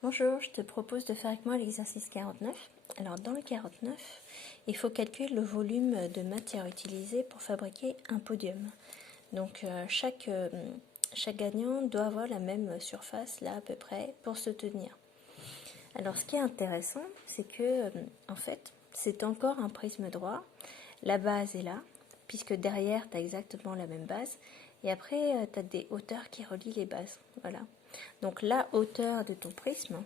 Bonjour, je te propose de faire avec moi l'exercice 49. Alors dans le 49, il faut calculer le volume de matière utilisée pour fabriquer un podium. Donc chaque gagnant doit avoir la même surface là à peu près pour se tenir. Alors ce qui est intéressant, c'est que en fait c'est encore un prisme droit. La base est là, puisque derrière tu as exactement la même base. Et après tu as des hauteurs qui relient les bases. Voilà. Donc la hauteur de ton prisme,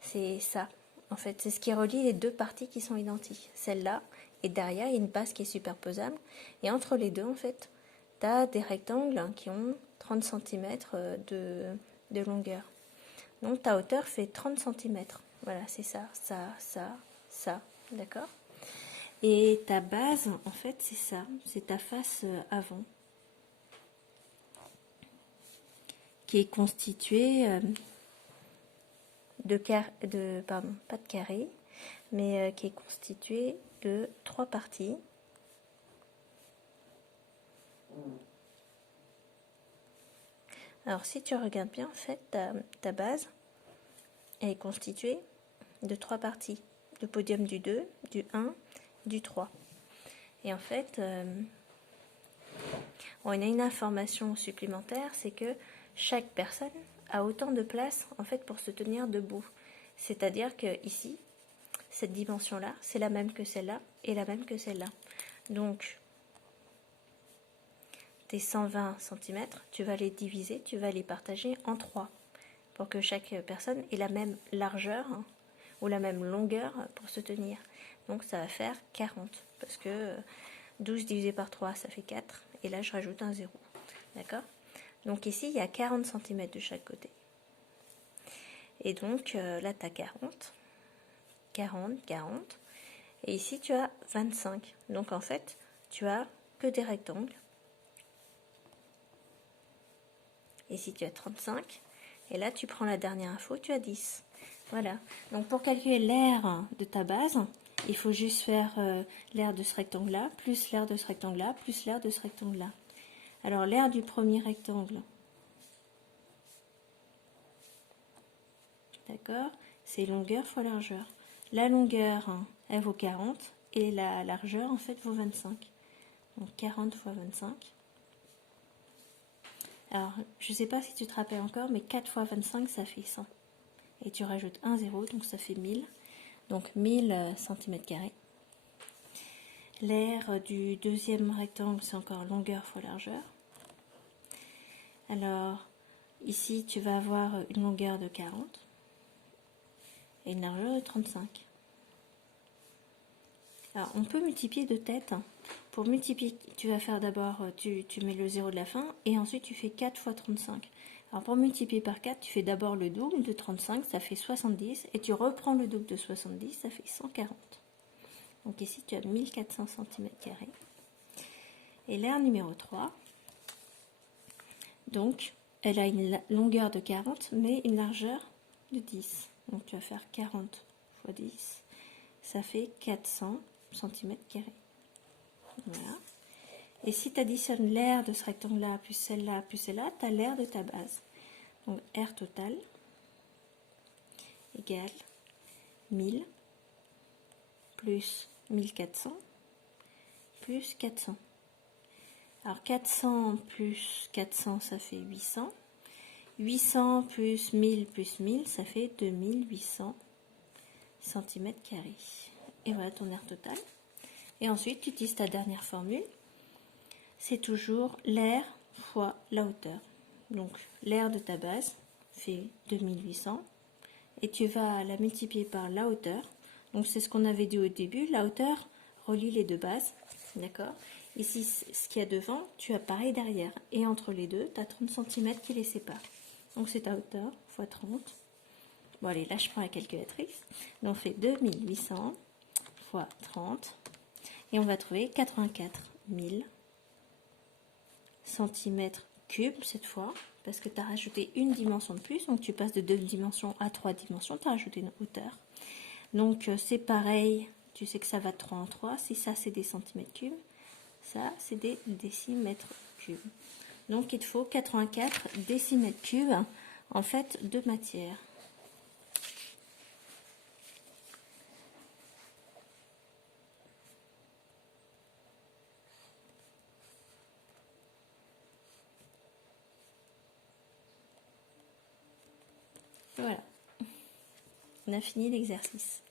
c'est ça. En fait, c'est ce qui relie les deux parties qui sont identiques. Celle-là, et derrière, il y a une base qui est superposable. Et entre les deux, en fait, tu as des rectangles qui ont 30 cm de longueur. Donc ta hauteur fait 30 cm. Voilà, c'est ça, ça. D'accord? Et ta base, en fait, c'est ça. C'est ta face avant. Qui est constituée pas de carré, mais qui est constitué de 3 parties. Alors si tu regardes bien, en fait, ta base elle est constituée de 3 parties. Le podium du 2, du 1, du 3. Et en fait, on a une information supplémentaire, c'est que chaque personne a autant de place en fait pour se tenir debout. C'est-à-dire que ici, cette dimension-là, c'est la même que celle-là et la même que celle-là. Donc, tes 120 cm, tu vas les diviser, tu vas les partager en 3 pour que chaque personne ait la même largeur ou la même longueur pour se tenir. Donc, ça va faire 40 parce que 12 divisé par 3, ça fait 4. Et là, je rajoute un 0. D'accord? Donc ici, il y a 40 cm de chaque côté. Et donc, là, tu as 40. 40, 40. Et ici, tu as 25. Donc, en fait, tu as que des rectangles. Ici, tu as 35. Et là, tu prends la dernière info, tu as 10. Voilà. Donc, pour calculer l'aire de ta base, il faut juste faire l'aire de ce rectangle-là, plus l'aire de ce rectangle-là, plus l'aire de ce rectangle-là. Alors, l'aire du premier rectangle, d'accord, c'est longueur fois largeur. La longueur, elle vaut 40 et la largeur, en fait, vaut 25. Donc, 40 fois 25. Alors, je ne sais pas si tu te rappelles encore, mais 4 fois 25, ça fait 100. Et tu rajoutes un 0, donc ça fait 1000. Donc, 1000 cm². L'aire du deuxième rectangle, c'est encore longueur fois largeur. Alors, ici, tu vas avoir une longueur de 40 et une largeur de 35. Alors, on peut multiplier de tête. Pour multiplier, tu vas faire d'abord, tu mets le 0 de la fin et ensuite tu fais 4 fois 35. Alors, pour multiplier par 4, tu fais d'abord le double de 35, ça fait 70, et tu reprends le double de 70, ça fait 140. Donc ici, tu as 1400 cm². Et l'aire numéro 3, donc, elle a une longueur de 40, mais une largeur de 10. Donc, tu vas faire 40 fois 10, ça fait 400 cm². Voilà. Et si tu additionnes l'aire de ce rectangle-là, plus celle-là, tu as l'aire de ta base. Donc, R total égale 1000 plus 1400 plus 400. Alors, 400 plus 400, ça fait 800. 800 plus 1000, ça fait 2800 cm². Et voilà ton aire totale. Et ensuite, tu utilises ta dernière formule. C'est toujours l'aire fois la hauteur. Donc, l'aire de ta base fait 2800. Et tu vas la multiplier par la hauteur. Donc, c'est ce qu'on avait dit au début. La hauteur relie les deux bases. D'accord? Ici, ce qu'il y a devant, tu as pareil derrière. Et entre les deux, tu as 30 cm qui les séparent. Donc, c'est ta hauteur fois 30. Bon, allez, là, je prends la calculatrice. Donc, on fait 2800 fois 30. Et on va trouver 84 000 cm³ cette fois, parce que tu as rajouté une dimension de plus. Donc, tu passes de 2 dimensions à 3 dimensions. Tu as rajouté une hauteur. Donc, c'est pareil. Tu sais que ça va de 3 en 3. Si ça, c'est des cm³, ça, c'est des décimètres-cubes. Donc, il te faut 84 décimètres cubes, en fait, de matière. Voilà, on a fini l'exercice.